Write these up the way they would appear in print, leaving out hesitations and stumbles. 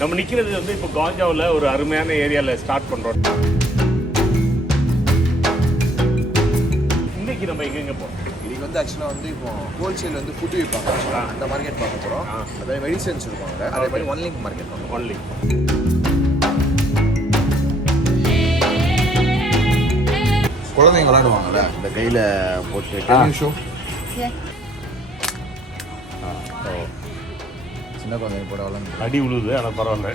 நம்ம நிற்கிறது வந்து இப்போ காஞ்சாவில் ஒரு அருமையான ஏரியாவில் ஸ்டார்ட் பண்ணுறோம். இன்னைக்கு நம்ம எங்கெங்கே போகிறோம்? இன்னைக்கு வந்து ஆக்சுவலாக வந்து இப்போ ஹோல்சேல் வந்து ஃபுட் விற்பாங்க, அந்த மார்க்கெட் பார்க்க போகிறோம். அதே மெடிசன்ஸ் இருப்பாங்க, அதே மாதிரி ஒன் லிங்க் மார்க்கெட் பார்க்க ஒன் லிங்க். குழந்தைங்க விளையாடுவாங்கல்ல, இந்த கையில் போட்டு ஷோ சின்ன குழந்தைங்க போட விளையாண்டு அடி உழுது, ஆனால் பரவாயில்ல.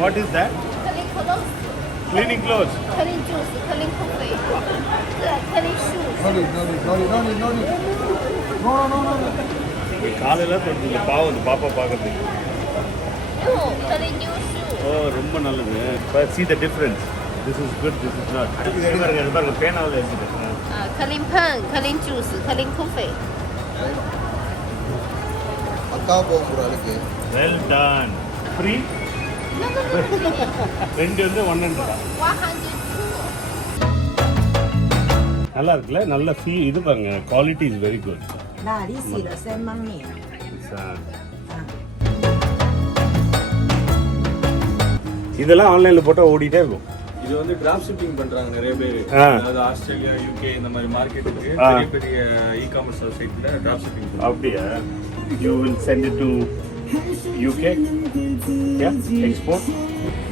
What is that? Cleaning clothes. Cleaning juice, cleaning coffee, cleaning shoes. காலையில் தொடுது பாவம் அந்த பாப்பா பார்க்கறதுக்கு. No, cleaning new shoes. ஓ, ரொம்ப நல்லது. But see the difference. This is good, this is not. இது பாருங்க பேனாவில் இருக்குது. Cleaning pen, cleaning juice, cleaning coffee. அக்கா போகிற அளவுக்கு. Well done. Free? No. ரெண்டு வந்து 100 தான். 102. நல்லா இருக்குல்ல, நல்ல ஃபீல். இது பாருங்க, குவாலிட்டி இஸ் வெரி குட்.那你洗了身吗你？ இதெல்லாம் ஆன்லைனில் போட்டால் ஓடிட்டே இருக்கும். இது வந்து டிராப் ஷிப்பிங் பண்றாங்க நிறைய பேர். அதாவது ஆஸ்திரேலியா, யூகே இந்த மாதிரி மார்க்கெட்டுக்கு பெரிய பெரிய இ-காமர்ஸ் சைட்ல டிராப் ஷிப்பிங் பண்றாங்க. அப்படியா? You will sent it to UK? Yeah, export.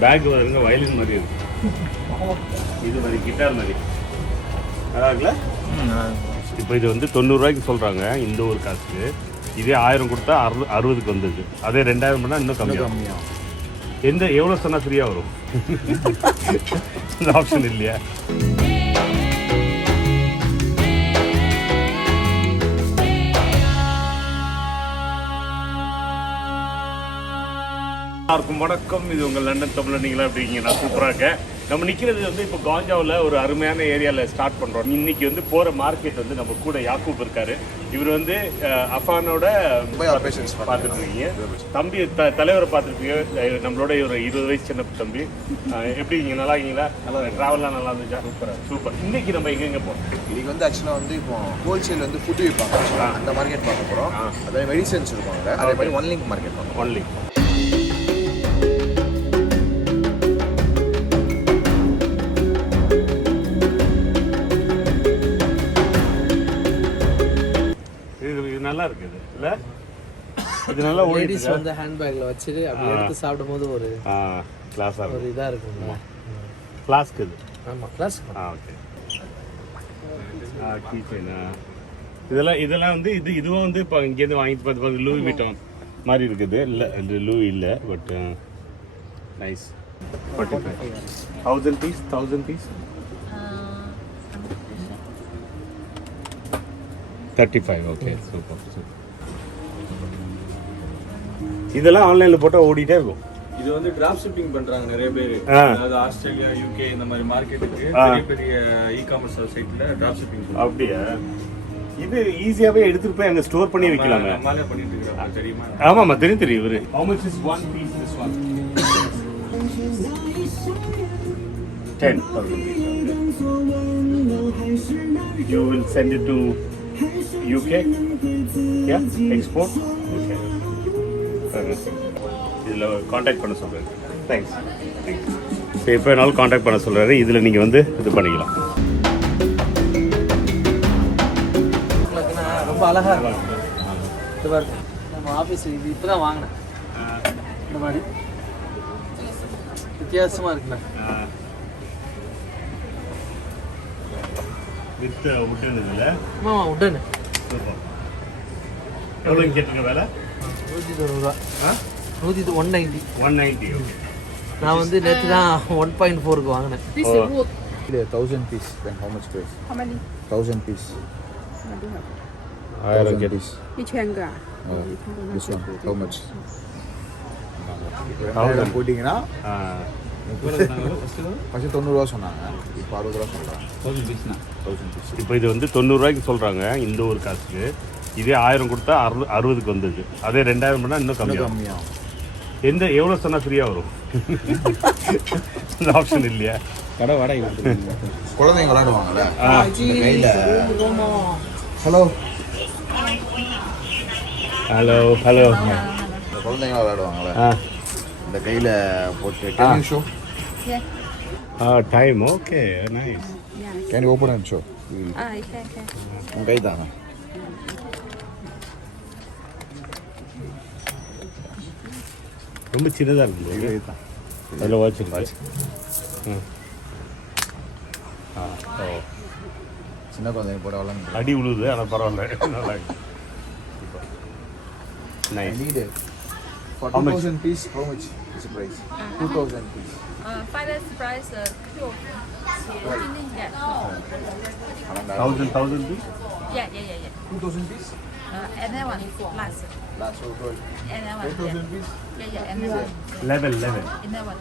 Bag வருங்க, வயலின் மாதிரி இருக்கு. இது மாதிரி கிட்டார் மாதிரி நல்லா இருக்குல்ல? இப்போ இது வந்து 90 ரூபாய்க்கு சொல்கிறாங்க இந்த ஒரு காசுக்கு. இதே 1000 கொடுத்தா 60க்கு வந்துருக்கு. அதே 2000 பண்ணால் இன்னும் கம்மியாகும். எவ்வளோ சொன்னால் ஃப்ரீயாக வரும்? இந்த ஆப்ஷன் இல்லையா? எல்லாருக்கும் வணக்கம். இது உங்கள் லண்டன் தமிழ். நீங்களா எப்படிங்க? நான் சூப்பராக இருக்கேன். நம்ம நிற்கிறது வந்து இப்போ காஞ்சாவில் ஒரு அருமையான ஏரியாவில் ஸ்டார்ட் பண்ணுறோம். இன்றைக்கி வந்து போகிற மார்க்கெட் வந்து நம்ம கூட யாக்கூப் இருக்கார். இவர் வந்து அஃபானோட ஆப்ரேஷன்ஸ் பார்த்துட்ருக்கீங்க. தம்பி தலைவரை பார்த்துருப்பீங்க. நம்மளோட ஒரு 20 வயசு சின்ன தம்பி. எப்படிங்க? நல்லா இருக்கீங்களா? நல்லா ட்ராவல்லாம் நல்லா இருந்துச்சா? சூப்பர். இன்றைக்கி நம்ம எங்கெங்கே போகிறோம்? இன்னைக்கு வந்து ஆக்சுவலாக வந்து இப்போ ஹோல்சேல் வந்து ஃபுட் விற்பாங்க, அந்த மார்க்கெட் பார்க்க போகிறோம். அதே மெடிசன்ஸ் இருப்பாங்க, அதே மாதிரி ஒன் லிங்க் மார்க்கெட் பார்க்க ஒன் லிங்க். நல்லா இருக்குது இல்ல? இது நல்லா லேடிஸ் வந்து ஹேண்ட் பேக்ல வச்சிட்டு அப்படியே எடுத்து சாப்பிடும்போது ஒரு கிளாஸா ஒரு இதா இருக்கும்ல. ஃப்ளாஸ்க் இது. ஆமா, ஃப்ளாஸ்க். ஓகே. கீச்சைனா இதெல்லாம் வந்து இதுவும் வந்து இப்போ இங்கேருந்து வாங்கிட்டு பார்த்து லூயி விட்டான் மாதிரி இருக்குது. இல்லை இது லூயி இல்லை, but nice. 1000 piece 35. Okay, super. இதெல்லாம் ஆன்லைனில் போட்டால் ஓடிட்டே இருக்கும். இது வந்து டிராப் ஷிப்பிங் பண்றாங்க நிறைய பேர். அதாவது ஆஸ்திரேலியா, யூகே இந்த மாதிரி மார்க்கெட்டுக்கு பெரிய பெரிய இ-காமர்ஸ் சைட்ல டிராப் ஷிப்பிங் பண்றாங்க. அப்படியா? இது ஈஸியாவே எடுத்துட்டு போய் அங்க ஸ்டோர் பண்ணி வைக்கலாங்க. நம்மளே பண்ணிட்டு இருக்கோம், தெரியுமா? ஆமாமா, தெரியும் இவரு. How much is one piece this one? 10,000 rupees. You will send it to UK? Yeah, export? Okay. இதில் காண்டாக்ட் பண்ண சொல்கிறேன். தேங்க்ஸ். இப்போ என்னால் காண்டாக்ட் பண்ண சொல்கிறாரு. இதில் நீங்கள் வந்து இது பண்ணிக்கலாம். ரொம்ப அழகா இருக்கு. இது பாருங்க, நம்ம ஆஃபீஸ் இது இப்போதான் வாங்கினேன். இந்த மாதிரி வித்தியாசமா இருக்குல்ல? வித் உட்டன் இதில். ஆமாம், உடனே சூப்பர். எவ்வளோ கேட்டுருங்க வேலை? 120 ரூபா. 190. 190. ஓகே. நான் வந்து நேற்று தான் 1.4க்கு வாங்கினேன். 1000 piece. Then how much price? How many? 1000 piece. 1000 கேட்டு. 1000个。 This one how much? 1000 போட்டிங்கன்னா ஃபஸ்ட்டு 90 ரூபா சொன்னாங்க, இப்போ 60 ரூபா சொல்கிறாங்க. 1000 piece. இப்போ இது வந்து 90 ரூபாய்க்கு சொல்கிறாங்க இந்த ஒரு காசுக்கு. இதே 1000 கொடுத்தா 60க்கு வந்துருக்கு. அதே 2000 பண்ணால் இன்னும் கம்மியாகும். எவ்வளோ சொன்னால் ஃப்ரீயாக வரும்? இந்த ஆப்ஷன் இல்லையா? கடை வாடகை குழந்தைங்க விளையாடுவாங்கல்ல, கையில். Hello hello. குழந்தைங்க விளையாடுவாங்கல்ல ஆ இந்த கையில் போட்டு can you show time okay nice can you open and show உன் கை தானே ரொம்ப சின்னதாக இருக்குது தான் அதில் வாட்சிருக்கு ஆ ஓ சின்ன குழந்தைங்க போட விளாண்டு அடி உழுது ஆனால் பரவாயில்ல நல்லா இருக்கு nice need it. For 2,000 piece, how much is the price? 2,000 piece. Finance price 6. thousand piece Yeah. 2,000 piece? And then one last. Last so good. And then one. 4,000 piece? Yeah. And then one. level And then one.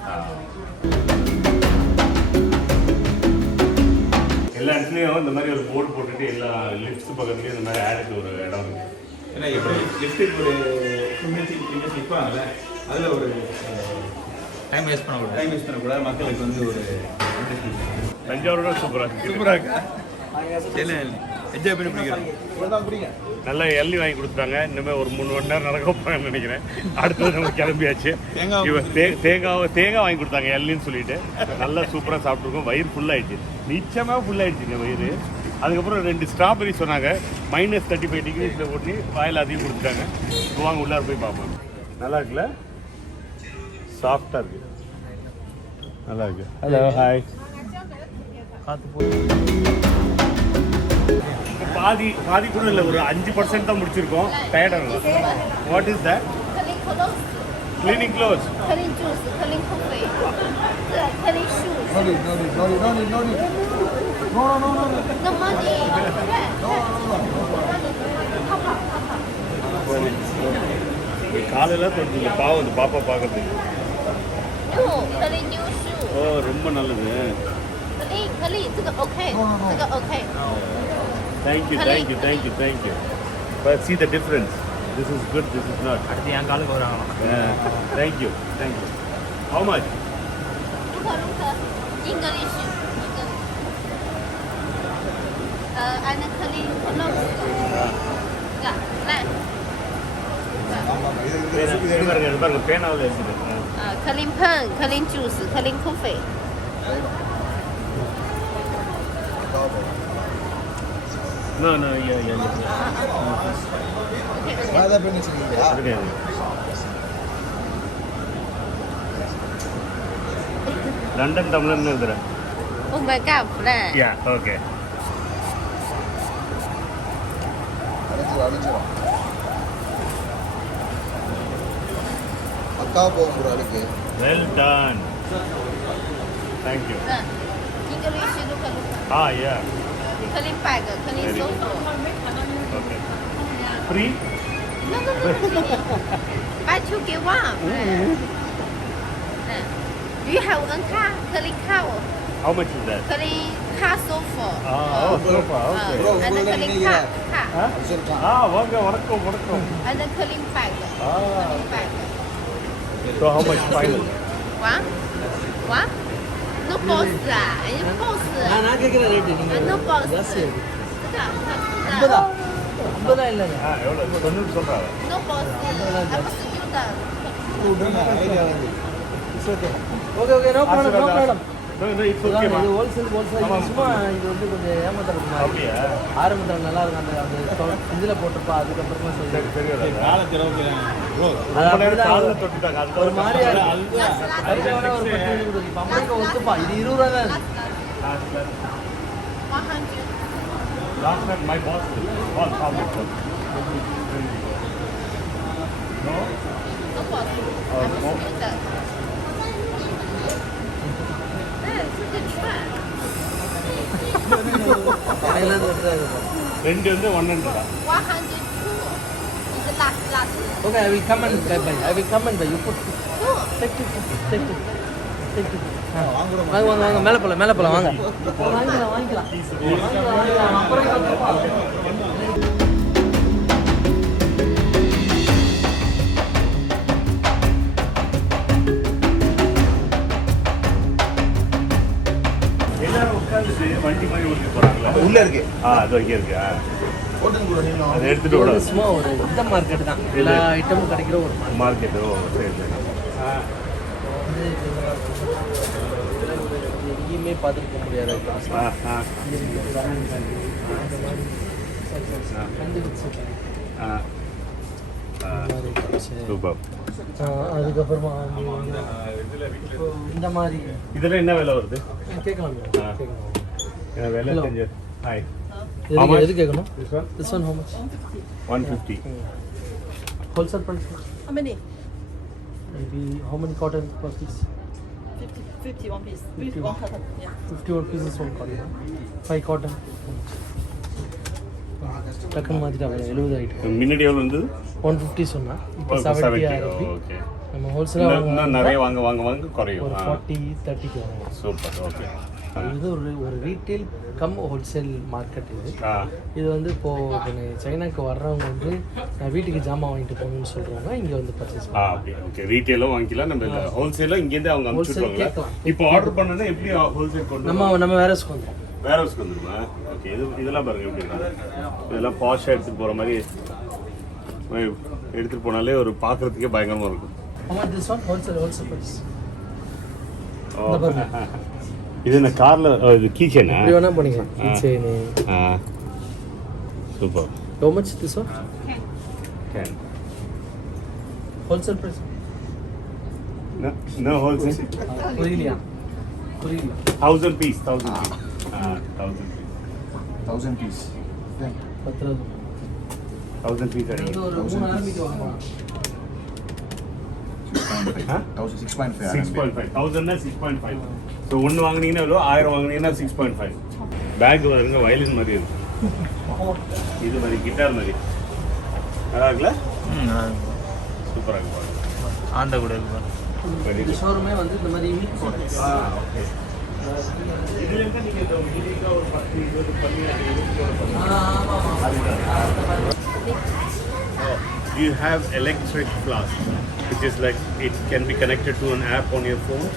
எல்லா இடத்துலையும் இந்த மாதிரி ஒரு board போட்டுட்டு எல்லா lifts பக்கத்துலேயும் இந்த மாதிரி ஆடுக்கு ஒரு இடம் இருக்குது ஏன்னா எப்படி லிஃப்ட்டுக்கு ஒரு 15 நிற்பாங்கல்ல அதில் ஒரு டைம் வேஸ்ட் பண்ணக்கூடாது மக்களுக்கு வந்து ஒரு தஞ்சாவூரோட சூப்பராக இருக்கா என்ஜாய் பண்ணி பிடிக்கிறோம் நல்லா எள்ளி வாங்கி கொடுத்தாங்க இனிமேல் ஒரு 3 மணி நேரம் நடக்க போகிறேன்னு நினைக்கிறேன் அடுத்தது நம்ம கிளம்பியாச்சு தேங்காய் வாங்கி கொடுத்தாங்க எள்ளின்னு சொல்லிட்டு நல்லா சூப்பராக சாப்பிட்ருக்கோம் வயிறு ஃபுல்லாகிடுச்சு நிச்சயமாக ஃபுல்லாகிடுச்சுங்க வயிறு அதுக்கப்புறம் 2 ஸ்ட்ராபெரி சொன்னாங்க -35 டிகிரிஸில் ஓட்டி வாயில் அதையும் கொடுத்துட்டாங்க இப்போ வாங்க உள்ளார போய் பார்ப்போம் நல்லா இருக்குல்ல சாஃப்டாக இருக்குது நல்லா இருக்கு ஹலோ ஹாய் பாதி கூட இல்லை ஒரு 5% தான் முடிச்சிருக்கோம் டயர்டாக இருக்கும் what is that Clean clothes. Cleaning clothes Clean juice. Clean coffee. Clean shoes. No need. No money. காலையில் தொட்டு பாவம் இந்த பாப்பா பார்க்கறதுக்கு No. Clean new shoe. ஓ ரொம்ப நல்லது Clean. 这个 OK. 这个 OK. Thank you but see the difference this is good this is not அடுத்து என் காலுக்கு வராங்க thank you how much Look. English. And clean clothes. Yeah. Nice. இது பாருங்க பேனாவில் இருக்குது Clean pen. Clean juice. Clean coffee. no yeah அதை பண்ணி சொல்லுங்க கிடையாது லண்டன் தமிழன் எழுதுறேன் Oh my God, flat. yeah okay அடிச்சிடும் அக்கா போகிற ஆளுக்கு well done thank you English, look. yeah Clean bag. Clean Very sofa. okay free No. Buy 2 get 1. Do you have one car? Clean car. how much is that Clean car sofa. sofa okay And then clean car. வாங்க வணக்கம் And then clean bag. Clean bag. so how much final What? No boss. No boss. நான் கேட்குற rate நீங்கள் No boss. ஜாஸ்தி 50. 50 இல்லைங்க எவ்வளோ தொண்ணூறு சொல்கிறாங்க No boss. I'm a student. Idea வந்து okay no problem it's okay இது ஹோல்சேல் சும்மா இது வந்து கொஞ்சம் ஏமாத்துறது மாதிரி அப்படியா ஆரம்பத்தில் நல்லா இருக்கும் அந்த இதில் போட்டிருப்பா அதுக்கப்புறமா சொல்லி சரி அது தொட்டுட்டாங்க அது ஒரு மாதிரியா இருக்கு அதுக்கு வேணா ஒரு 10 கொடுக்கு இப்போ அம்மாவுக்கு ஒத்துப்பா இது 20 ரூபா தான் இருக்கு 100. last time my boss called how much no No boss. I'm a student. It's a good try. கடையில் இருக்கும் ரெண்டு வந்து 100 102 is the last. Okay I will come and buy I will come and buy you put Cool. Take it வாங்க மேலே போகலாம் வாங்க வாங்கிக்கலாம் அப்புறம் எல்லாரும் உட்காந்துட்டு வண்டி மாதிரி ஓட்டிட்டு போறாங்களா உள்ள இருக்கு அது இங்கே இருக்கு அதை எடுத்துட்டு விட சும்மா ஒரு இந்த மார்க்கெட் தான், எல்லா ஐட்டமும் கிடைக்கிற ஒரு மார்க்கெட். ஓ சரி சரி. எங்கேயுமே பார்த்துருக்க முடியாத items. சூப்பர். அதுக்கப்புறமா இந்த மாதிரி இதெல்லாம் என்ன விலை வருது? கேட்கலாம் விலை தெரிஞ்சது. ஹாய், எது கேட்கணும்? This one how much? 150. Wholesale price? How many? Maybe how many cotton per piece? 51 piece. 51 cotton. Yeah. 51 pieces one cotton. 5 cotton. டக்குன்னு மாற்றிட்டாங்க 70 ஆகிட்டு. முன்னாடி எவ்வளோ இருந்தது? 150 சொன்னா இப்போ 70 ஆயிருக்கு. ஓகே. நம்ம ஹோல்சேலாக இன்னும் நிறைய வாங்க குறையும். ஒரு 40-30க்கு வரும். சூப்பர். ஓகே. இது ஒரு ரீட்டெயில் கம் ஹோல்சேல் மார்க்கெட் இது. இது வந்து இப்போது சைனாக்கு வர்றவங்க வந்து நான் வீட்டுக்கு ஜாமான் வாங்கிட்டு போகணும்னு சொல்கிறவங்க இங்கே வந்து பர்ச்சேஸ் ஓகே ஓகே. ரீட்டெயிலும் வாங்கிக்கலாம், நம்ம ஹோல்சேலும் இங்கேருந்து அவங்க அனுப்பிச்சுடுவாங்க. இப்போ ஆர்டர் பண்ணனா எப்படி ஹோல்சேல் கொண்டு நம்ம வேற வந்துடும். வேற ஹவுஸ்க்கு வந்துருமா? ஓகே. இதெல்லாம் பாருங்க எப்படி இருக்கு. இதெல்லாம் பாஷாக எடுத்துகிட்டு போகிற மாதிரி எடுத்துகிட்டு போனாலே ஒரு பார்க்குறதுக்கே பயங்கரமாக இருக்கும். Wholesale price. இது என்ன காரில் இது கீ செயினா? எப்படி வேணா பண்ணிக்கலாம். Key chain. Super. How much this one? 10. Wholesale price? No wholesale. புரியலையா? 1000 piece. 1000 piece. 1000 piece. 1000 piece இது ஒரு 3 ஆரம்பிக்கு வாங்கலாம். 6.5. 6.5. 1000 6.5. ஸோ ஒன்று வாங்கினீங்கன்னா எவ்வளோ? 1000 வாங்கினீங்கன்னா 6.5. பேக் வருங்க வயலின் மாதிரி இருக்கு. இது மாதிரி கிட்டார் மாதிரி நல்லா இருக்குல்ல? சூப்பராக இருக்கு பாருங்க. ஆண்ட கூட இருக்கு. இந்த ஷோரூமே வந்து இந்த மாதிரி யூனிக் ப்ராடக்ட்ஸ். ஓகே. இதுலேருந்து நீங்கள் இந்த யூனிக்காக ஒரு 10-20 பண்ணி அது You have electric flask, which is like it can be connected to an app on your phone.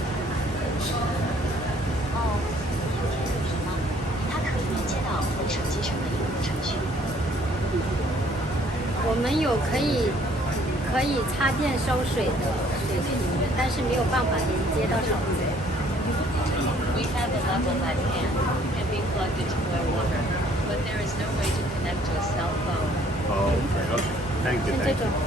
我们有可以插电烧水的水瓶，但是没有办法连接到烧水。We have a level that can be plugged into our water, but there is no way to connect to a cell phone. Oh, okay, okay. Thank you. 这 Thank 种 you.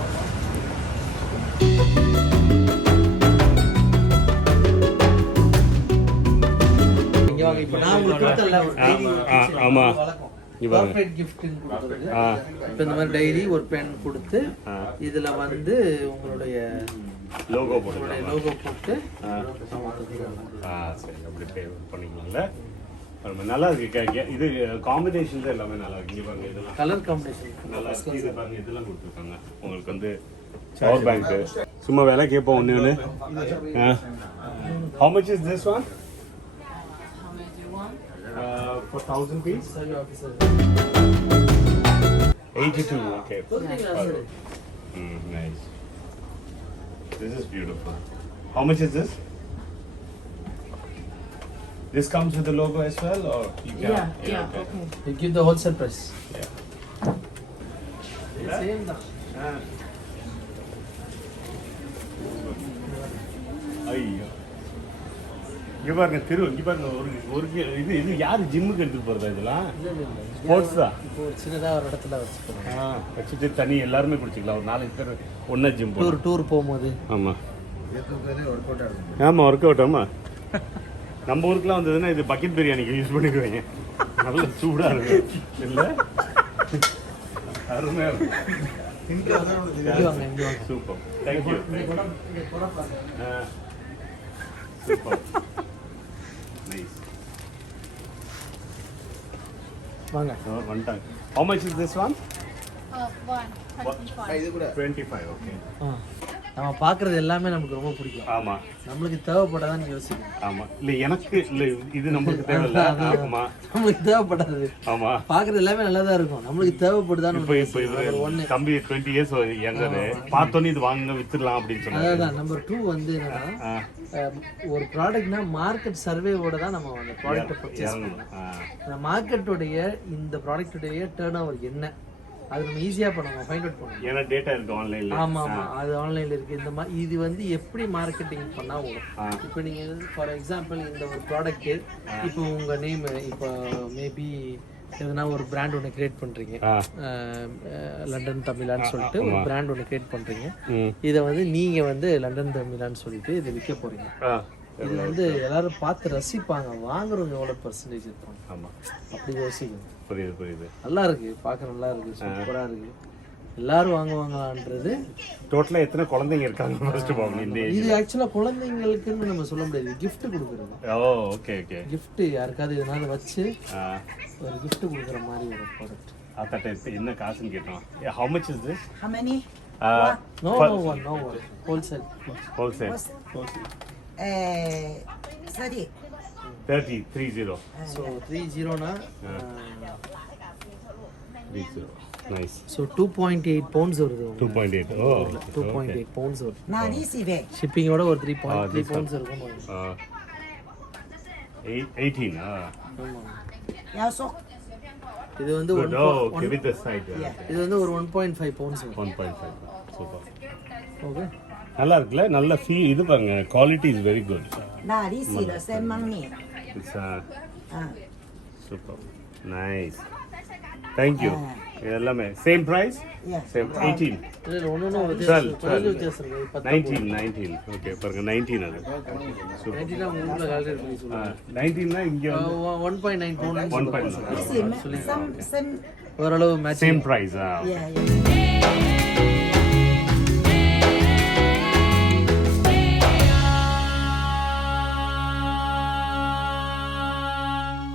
இங்க வாங்க. இப்போ நான் உங்களுக்கு கொடுத்தல ஒரு diary. ஆமா. Corporate கிஃப்ட்னு கொடுத்தது. இப்போ இந்த மாதிரி டைரி ஒரு பென் கொடுத்து இதுல வந்து உங்களுடைய லோகோ போட்டு லோகோ போட்டு சரி அப்படி பே பண்ணிக்கலாம்ல. நல்லா இருக்கு. இது காம்பினேஷன் தான் எல்லாமே நல்லா இருக்கு. இங்க பாருங்க இதெல்லாம் கலர் காம்பினேஷன் நல்லா இருக்கு. இது பாருங்க இதெல்லாம் கொடுத்துருக்காங்க உங்களுக்கு வந்து பவர் பேங்க். சும்மா வேலை கேட்போம் ஒன்று ஒன்று. How much is this one? How many do you want? For 1000 piece? 82. Okay. Nice. This is beautiful. How much is this? This comes with the logo as well, or you can? Yeah. Okay. You give the wholesale price. Yeah. Same da. ஐயோ இங்கே பாருங்க இங்கே பாருங்க ஒரு இது யார் ஜிம்முக்கு எடுத்துட்டு போகிறதா? இதெல்லாம் ஸ்போர்ட்ஸ் தான். இப்போ ஒரு சின்னதாக ஒரு இடத்துல வச்சுக்கணும். வச்சுட்டு தண்ணி எல்லாருமே குடிச்சிக்கலாம். ஒரு 4 பேர் ஒன்றா ஜிம் டூர் போகும்போது. ஆமாம் ஒர்க் அவுட். ஆமாம் நம்ம ஊருக்குலாம் வந்ததுன்னா இது பக்கெட் பிரியாணிக்கு யூஸ் பண்ணிக்குவேங்க. நல்ல சூடாக இருக்கும் இல்லை? அருமையாக இருக்கும். சூப்பர். தேங்க்யூ. சூப்பர். நைஸ். வாங்க. வந்துட்டாங்க. How much is this one? 125. இது கூட 25. Okay. நம்ம பார்க்குறது எல்லாமே நமக்கு ரொம்ப பிடிக்கும். ஆமாம் நம்மளுக்கு தேவைப்படாதான் யோசிக்கணும். ஆமாம் இல்லை எனக்கு இல்லை இது நம்மளுக்கு தேவையில்லை. ஆமாம் நம்மளுக்கு தேவைப்படாது. ஆமாம் பார்க்குறது எல்லாமே நல்லா தான் இருக்கும். நம்மளுக்கு தேவைப்படுதான்னு இப்போ இது தம்பி 20 years எங்காரு பார்த்தோன்னே இது வாங்க வித்துடலாம் அப்படின்னு சொன்னாங்க. அதான் நம்பர் 2 வந்து என்னன்னா ஒரு ப்ராடக்ட்னா மார்க்கெட் சர்வேவோட தான் நம்ம அந்த ப்ராடக்ட்டை பர்ச்சேஸ் பண்ணணும். அந்த மார்க்கெட்டோடைய இந்த ப்ராடக்ட்டுடைய டேர்ன் ஓவர் என்ன அது நம்ம ஈஸியாக பண்ணுவோம், ஃபைண்ட் அவுட் பண்ணுவோம். ஏன்னா டேட்டா இருக்கு ஆன்லைனில். ஆமாம், அது ஆன்லைனில் இருக்குது. இந்த மாதிரி இது வந்து எப்படி மார்க்கெட்டிங் பண்ணால் வரும். இப்போ நீங்கள் ஃபார் எக்ஸாம்பிள் இந்த ஒரு ப்ராடக்ட்டு, இப்போ உங்கள் நேம், இப்போ மேபி எதனா ஒரு பிராண்ட் ஒன்று கிரியேட் பண்ணுறீங்க, லண்டன் தமிழான்னு சொல்லிட்டு ஒரு பிராண்ட் ஒன்று கிரியேட் பண்ணுறீங்க. இதை வந்து நீங்கள் வந்து லண்டன் தமிழான்னு சொல்லிட்டு இதை விற்க போகிறீங்க. இது வந்து எல்லாரும் பார்த்து ரசிப்பாங்க, வாங்குறவங்க எவ்வளோ பர்சன்டேஜ் இருப்பாங்க. ஆமாம், அப்படி யோசிக்கணும். புரியுது. நல்லா இருக்கு, பார்க்க நல்லா இருக்கு, சூப்பராக இருக்கு. எல்லாரும் வாங்குவாங்களான்றது. டோட்டலாக எத்தனை குழந்தைங்க இருக்காங்க ஃபர்ஸ்ட் பாருங்க. இந்த இது ஆக்சுவலாக குழந்தைங்களுக்குன்னு நம்ம சொல்ல முடியாது, கிஃப்ட் கொடுக்குறது. ஓ ஓகே. கிஃப்ட் யாருக்காவது இதனால வச்சு ஒரு கிஃப்ட் கொடுக்குற மாதிரி ஒரு ப்ராடக்ட். அத்தட்ட என்ன காசுன்னு கேட்டோம். How much is this? How many? No one. Wholesale. 30. So 30 Nice. So 2.8 pounds வருது. 2.8. Oh. 2.8 pounds வருது. நான் ரீசிவே ஷிப்பிங் ஓட ஒரு 3.3 pounds இருக்கும். 18. யாசோ இது வந்து okay with the side. இது வந்து ஒரு 1.5 pounds வரும். 1.5. சூப்பர். ஓகே. நல்லா இருக்குல்ல, நல்ல ஃபீல். இது பாருங்க, குவாலிட்டி இஸ் வெரி குட். நான் ரீசில செம்மங்கி. It's super nice. Thank you. எல்லாமே சேம் பிரைஸ். சேம் 18. இல்ல ஒண்ணுன்னு 19. ஓகே பாருங்க, 19 அது. 19 னா உங்களுக்கு கால்குலேட் பண்ணி சொல்லுங்க. 19 னா இங்க 1.9 pounds. 1.9. Some ஓரளவு மேட்ச். Same price. yeah.